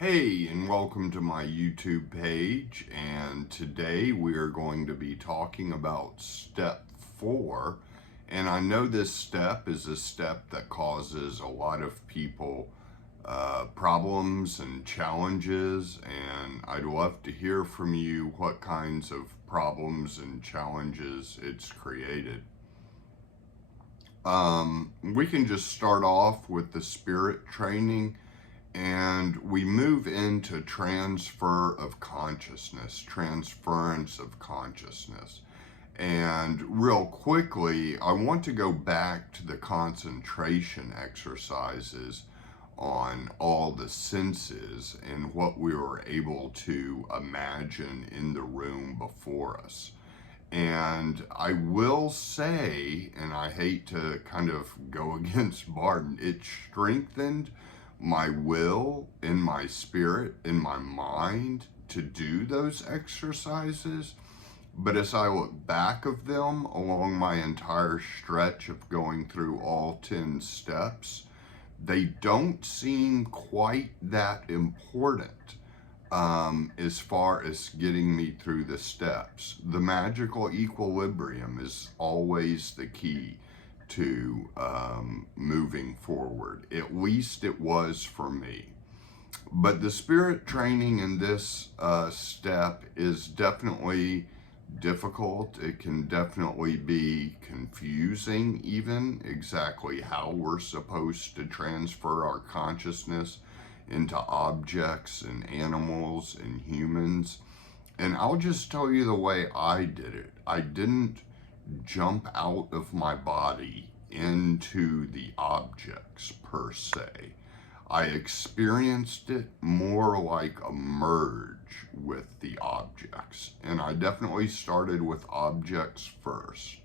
Hey, and welcome to my YouTube page. And today we are going to be talking about step 4. And I know this step is a step that causes a lot of people problems and challenges. And I'd love to hear from you what kinds of problems and challenges it's created. We can just start off with the spirit training. And we move into transfer of consciousness, transference of consciousness. And real quickly, I want to go back to the concentration exercises on all the senses and what we were able to imagine in the room before us. And I will say, and I hate to kind of go against Bardon, it strengthened my will and my spirit and my mind to do those exercises. But as I look back of them along my entire stretch of going through all 10 steps, they don't seem quite that important as far as getting me through the steps. The magical equilibrium is always the key to moving forward. At least it was for me. But the spirit training in this step is definitely difficult. It can definitely be confusing, even exactly how we're supposed to transfer our consciousness into objects and animals and humans. And I'll just tell you the way I did it. I didn't jump out of my body into the objects per se. I experienced it more like a merge with the objects. And I definitely started with objects first.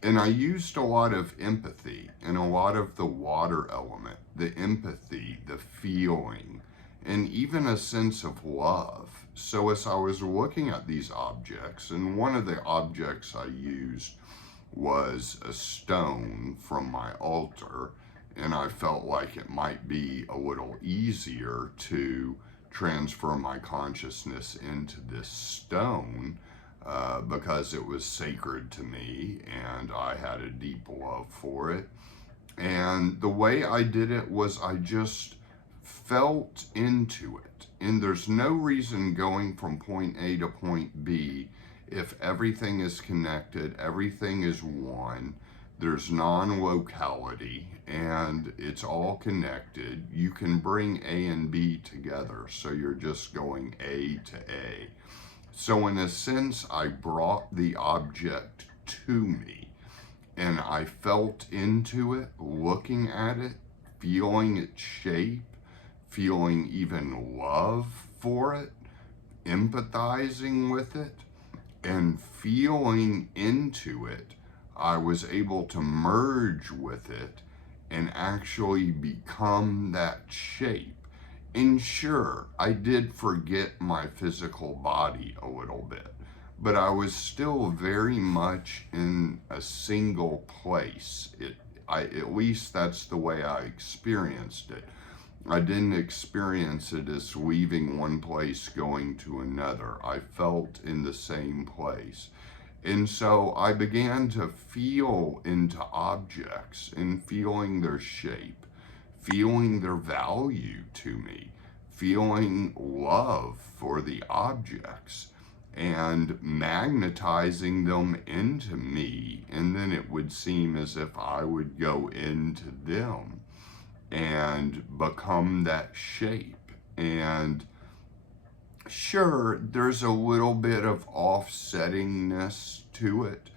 And I used a lot of empathy and a lot of the water element, the empathy, the feeling, and even a sense of love. So as I was looking at these objects, and one of the objects I used was a stone from my altar, and I felt like it might be a little easier to transfer my consciousness into this stone because it was sacred to me and I had a deep love for it. And the way I did it was I just felt into it. And there's no reason going from point A to point B if everything is connected, everything is one, there's non-locality, and it's all connected. You can bring A and B together, so you're just going A to A. So in a sense, I brought the object to me, and I felt into it, looking at it, feeling its shape, feeling even love for it, empathizing with it, and feeling into it. I was able to merge with it and actually become that shape. And sure, I did forget my physical body a little bit, but I was still very much in a single place. At least that's the way I experienced it. I didn't experience it as leaving one place, going to another. I felt in the same place. And so I began to feel into objects and feeling their shape, feeling their value to me, feeling love for the objects, and magnetizing them into me. And then it would seem as if I would go into them and become that shape. And sure, there's a little bit of offsettingness to it,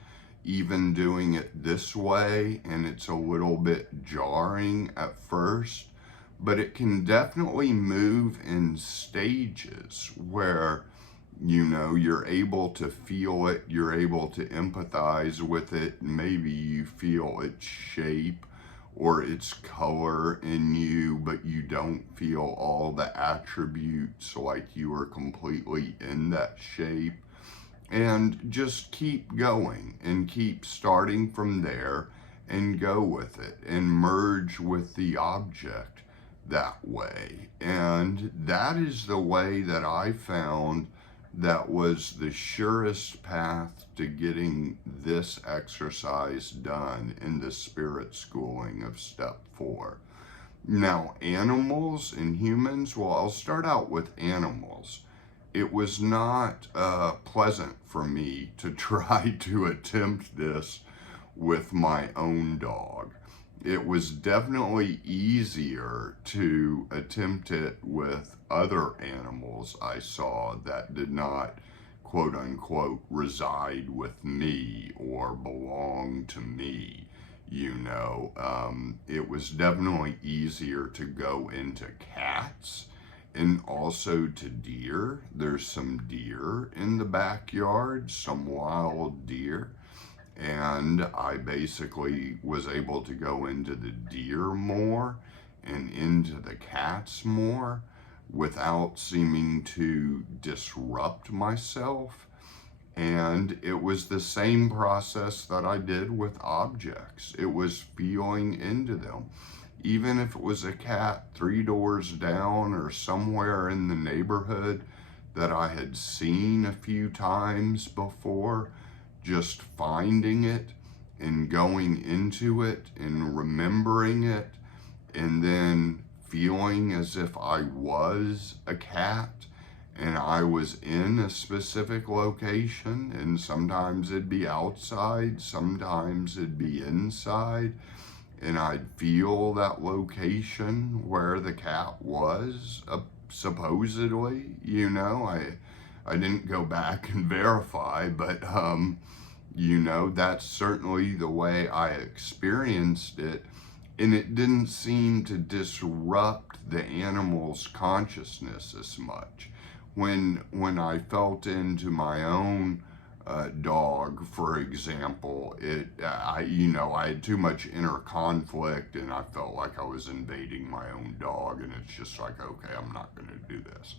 even doing it this way, and it's a little bit jarring at first, but it can definitely move in stages where, you know, you're able to feel it, you're able to empathize with it, maybe you feel its shape or its color in you, but you don't feel all the attributes like you are completely in that shape. And just keep going and keep starting from there and go with it and merge with the object that way. And that is the way that I found that was the surest path to getting this exercise done in the spirit schooling of step 4. Now, animals and humans, well, I'll start out with animals. It was not pleasant for me to try to attempt this with my own dog. It was definitely easier to attempt it with other animals I saw that did not, quote unquote, reside with me or belong to me. It was definitely easier to go into cats and also to deer. There's some deer in the backyard, some wild deer. And I basically was able to go into the deer more and into the cats more without seeming to disrupt myself. And it was the same process that I did with objects. It was feeling into them. Even if it was a cat 3 doors down or somewhere in the neighborhood that I had seen a few times before, just finding it and going into it and remembering it and then feeling as if I was a cat and I was in a specific location, and sometimes it'd be outside, sometimes it'd be inside, and I'd feel that location where the cat was, supposedly, I didn't go back and verify, but that's certainly the way I experienced it, and it didn't seem to disrupt the animal's consciousness as much. When I felt into my own dog, for example, I had too much inner conflict, and I felt like I was invading my own dog, and it's just like, okay, I'm not going to do this.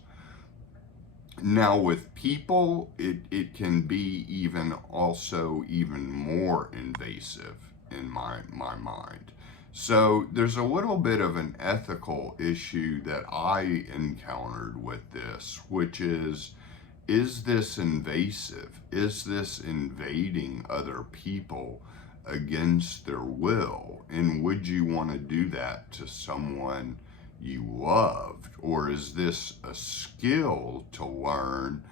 Now with people, it can be even more invasive in my mind. So there's a little bit of an ethical issue that I encountered with this, which is this invasive? Is this invading other people against their will? And would you want to do that to someone you loved? Or is this a skill to learn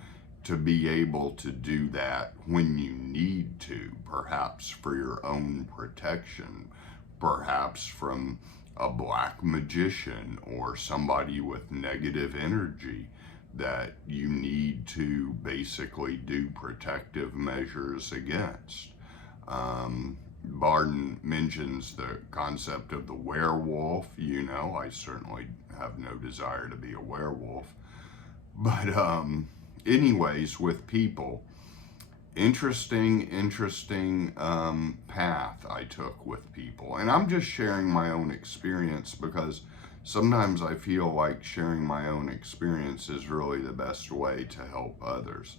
to be able to do that when you need to, perhaps for your own protection, perhaps from a black magician or somebody with negative energy that you need to basically do protective measures against? Bardon mentions the concept of the werewolf. I certainly have no desire to be a werewolf. But anyways, with people, interesting path I took with people. And I'm just sharing my own experience because sometimes I feel like sharing my own experience is really the best way to help others.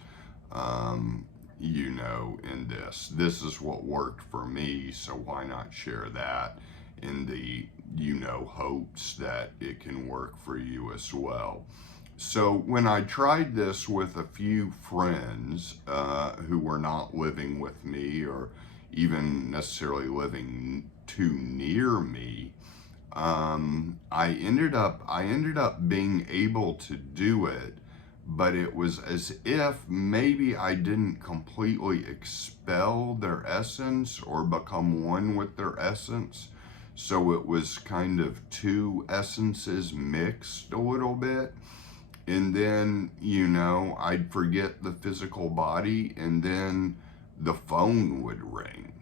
In this. This is what worked for me, so why not share that in the, hopes that it can work for you as well. So when I tried this with a few friends who were not living with me or even necessarily living too near me, I ended up being able to do it, but it was as if maybe I didn't completely expel their essence or become one with their essence. So it was kind of two essences mixed a little bit. And then, I'd forget the physical body, and then the phone would ring.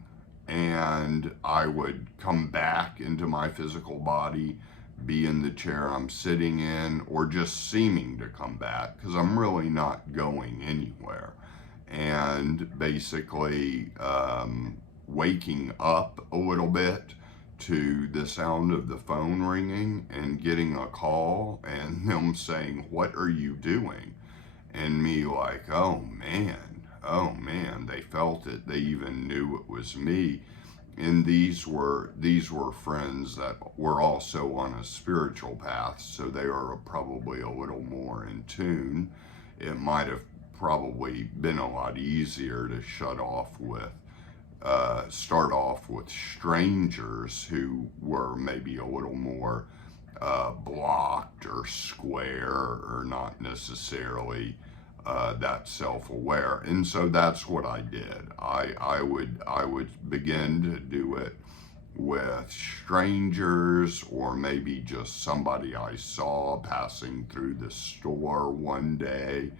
And I would come back into my physical body, be in the chair I'm sitting in, or just seeming to come back, because I'm really not going anywhere. And basically waking up a little bit to the sound of the phone ringing and getting a call and them saying, "What are you doing?" And me like, oh man, they felt it. They even knew it was me. And these were friends that were also on a spiritual path, so they are probably a little more in tune. It might have probably been a lot easier to start off with strangers who were maybe a little more blocked or square, or not necessarily that self-aware. And so that's what I did. I would begin to do it with strangers, or maybe just somebody I saw passing through the store one day,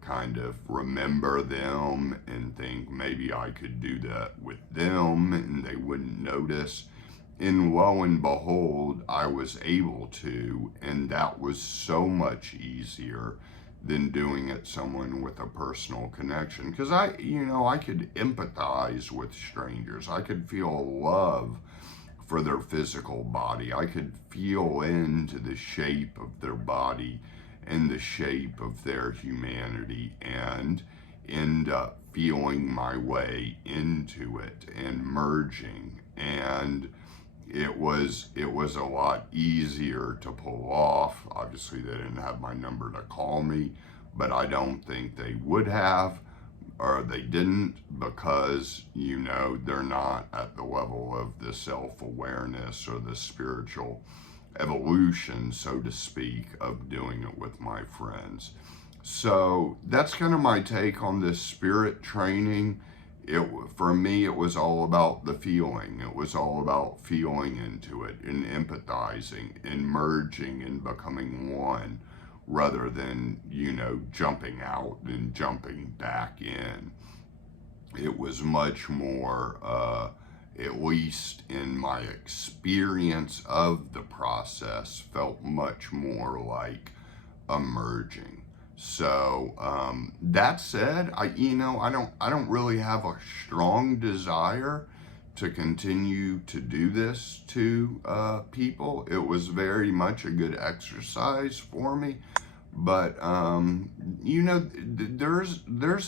kind of remember them and think maybe I could do that with them and they wouldn't notice. And lo and behold, I was able to, and that was so much easier than doing it someone with a personal connection. Because I could empathize with strangers. I could feel love for their physical body. I could feel into the shape of their body and the shape of their humanity, and end up feeling my way into it and merging. And it was a lot easier to pull off. Obviously, they didn't have my number to call me, but I don't think they would have, or they didn't, because, they're not at the level of the self-awareness or the spiritual evolution, so to speak, of doing it with my friends. So that's kind of my take on this spirit training. For me, it was all about the feeling. It was all about feeling into it and empathizing and merging and becoming one, rather than, jumping out and jumping back in. It was much more, at least in my experience of the process, felt much more like a merging. So that said, I don't really have a strong desire to continue to do this to people. It was very much a good exercise for me, but there's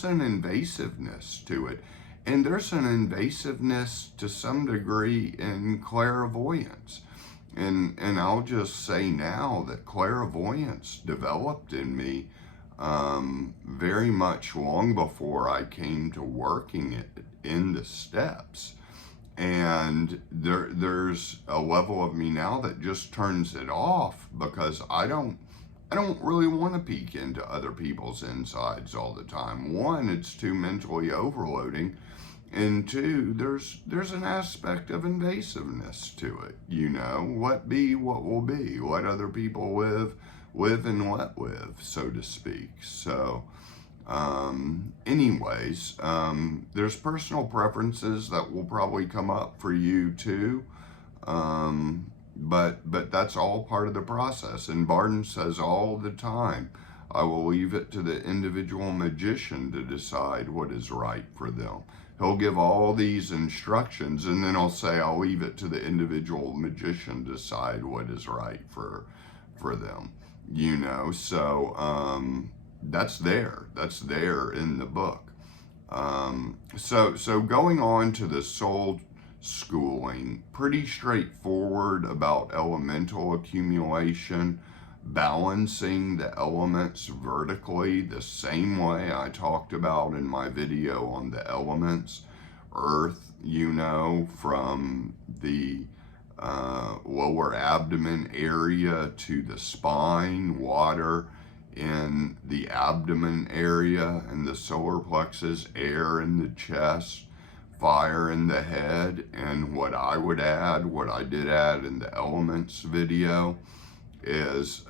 an invasiveness to it, and there's an invasiveness to some degree in clairvoyance. And I'll just say now that clairvoyance developed in me very much long before I came to working it in the steps. And there's a level of me now that just turns it off, because I don't really want to peek into other people's insides all the time. One, it's too mentally overloading. And two, there's an aspect of invasiveness to it. What be, what will be. Let other people live and let live, so to speak. So anyways, there's personal preferences that will probably come up for you too. But that's all part of the process. And Bardon says all the time, I will leave it to the individual magician to decide what is right for them. He'll give all these instructions, and then he'll say, I'll leave it to the individual magician to decide what is right for them. So that's there in the book. So going on to the soul schooling, pretty straightforward about elemental accumulation, balancing the elements vertically the same way I talked about in my video on the elements. Earth, from the lower abdomen area to the spine, water in the abdomen area and the solar plexus, air in the chest, fire in the head. And what I did add in the elements video is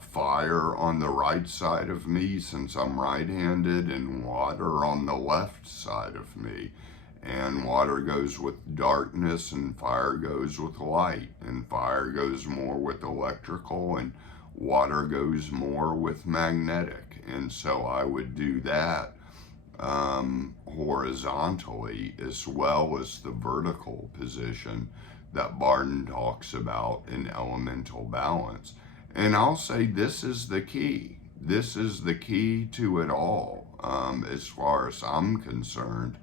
fire on the right side of me, since I'm right-handed, and water on the left side of me. And water goes with darkness, and fire goes with light, and fire goes more with electrical, and water goes more with magnetic. And so I would do that horizontally, as well as the vertical position that Bardon talks about in elemental balance. And I'll say this is the key. This is the key to it all, as far as I'm concerned.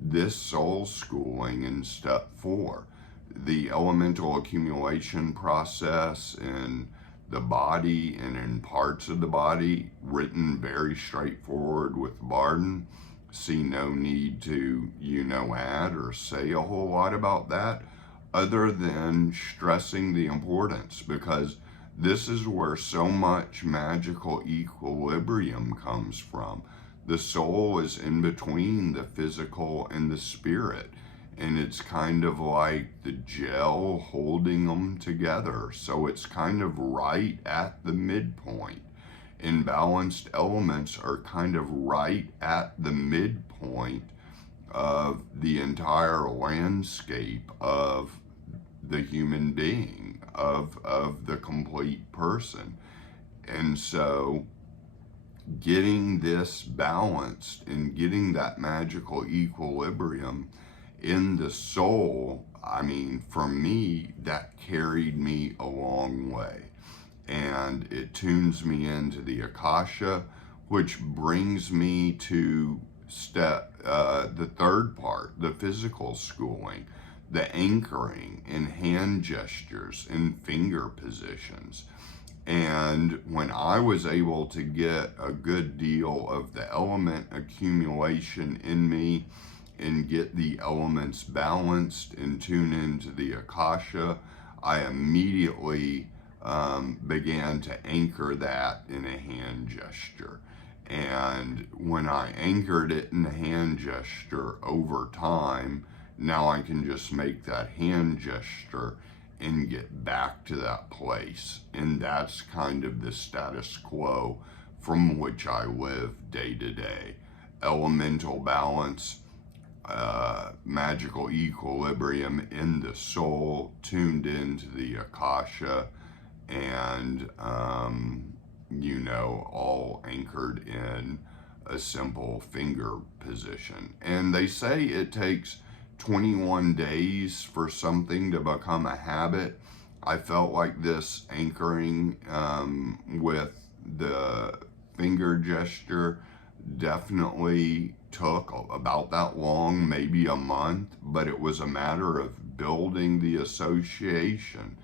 this soul schooling in step 4, the elemental accumulation process in the body and in parts of the body, written very straightforward with Bardon. See no need to, add or say a whole lot about that, other than stressing the importance, because this is where so much magical equilibrium comes from. The soul is in between the physical and the spirit, and it's kind of like the gel holding them together. So it's kind of right at the midpoint. Imbalanced elements are kind of right at the midpoint of the entire landscape of the human being, of the complete person. And so getting this balanced and getting that magical equilibrium in the soul, I mean, for me, that carried me a long way. And it tunes me into the Akasha, which brings me to the third part, the physical schooling, the anchoring in hand gestures and finger positions. And when I was able to get a good deal of the element accumulation in me and get the elements balanced and tune into the Akasha, I immediately began to anchor that in a hand gesture. And when I anchored it in a hand gesture over time, now I can just make that hand gesture and get back to that place. And that's kind of the status quo from which I live day to day. Elemental balance, magical equilibrium in the soul, tuned into the Akasha, and all anchored in a simple finger position. And they say it takes 21 days for something to become a habit. I felt like this anchoring with the finger gesture definitely took about that long, maybe a month, but it was a matter of building the association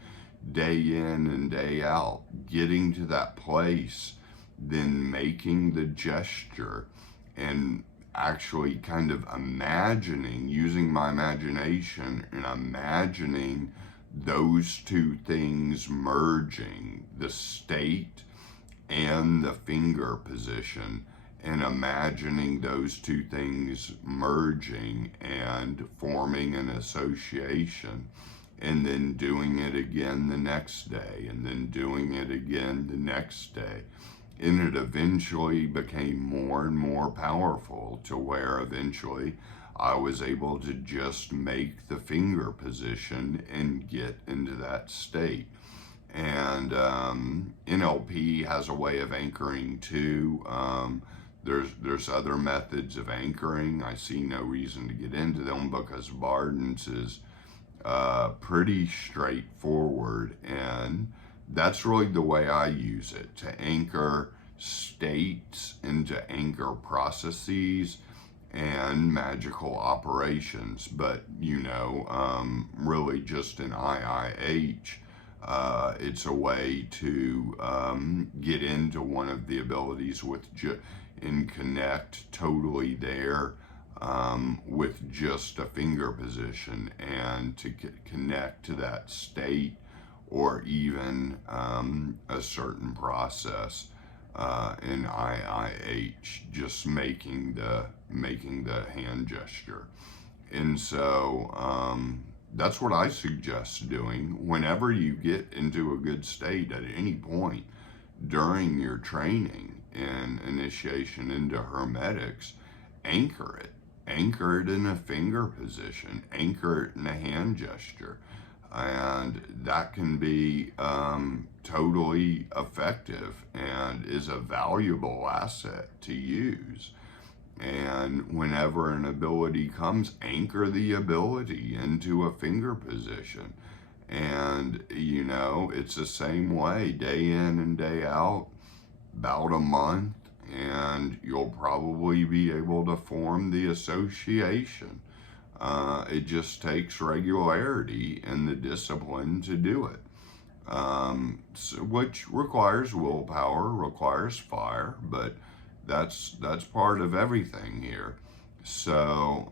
day in and day out, getting to that place, then making the gesture, and actually kind of imagining, using my imagination and imagining those two things merging, the state and the finger position, and imagining those two things merging and forming an association, and then doing it again the next day, and then doing it again the next day. And it eventually became more and more powerful to where eventually I was able to just make the finger position and get into that state. And NLP has a way of anchoring too. There's other methods of anchoring. I see no reason to get into them because Bardon's is pretty straightforward, and that's really the way I use it, to anchor states and to anchor processes and magical operations. But really just in IIH, it's a way to get into one of the abilities and connect totally there with just a finger position, and to connect to that state, or even a certain process in IIH, just making the hand gesture. And so that's what I suggest doing whenever you get into a good state at any point during your training in Initiation into Hermetics. Anchor it in a finger position, anchor it in a hand gesture, and that can be totally effective and is a valuable asset to use. And whenever an ability comes, anchor the ability into a finger position. And it's the same way day in and day out, about a month, and you'll probably be able to form the association. It just takes regularity and the discipline to do it, which requires willpower, requires fire, but that's part of everything here. So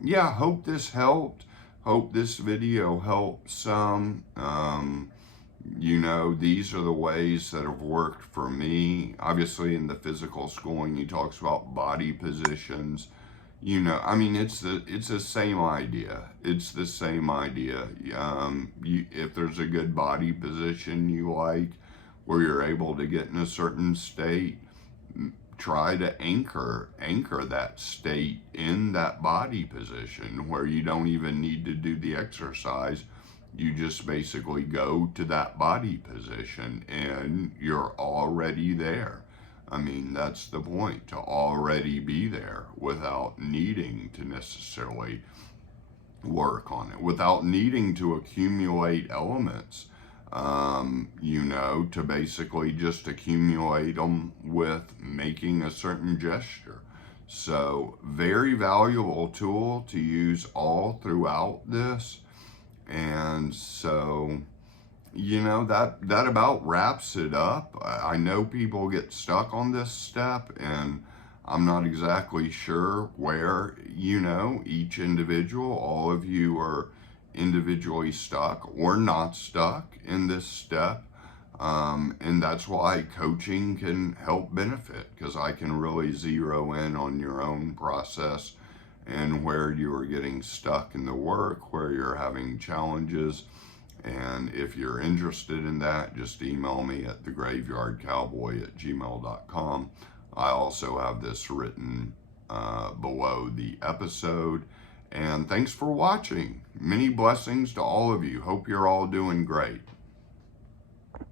yeah, hope this helped. Hope this video helped some. You know, these are the ways that have worked for me. Obviously, in the physical schooling, he talks about body positions. You know, I mean, it's the same idea. It's the same idea. If there's a good body position you like, where you're able to get in a certain state, try to anchor that state in that body position where you don't even need to do the exercise. You just basically go to that body position and you're already there. I mean, that's the point, to already be there without needing to necessarily work on it, without needing to accumulate elements, you know, to basically just accumulate them with making a certain gesture. So, very valuable tool to use all throughout this. And so, you know, that about wraps it up. I know people get stuck on this step, and I'm not exactly sure where, you know, each individual, all of you are individually stuck or not stuck in this step. And that's why coaching can help benefit, because I can really zero in on your own process and where you are getting stuck in the work, where you're having challenges. And if you're interested in that, just email me at thegraveyardcowboy@gmail.com. I also have this written below the episode. And thanks for watching. Many blessings to all of you. Hope you're all doing great.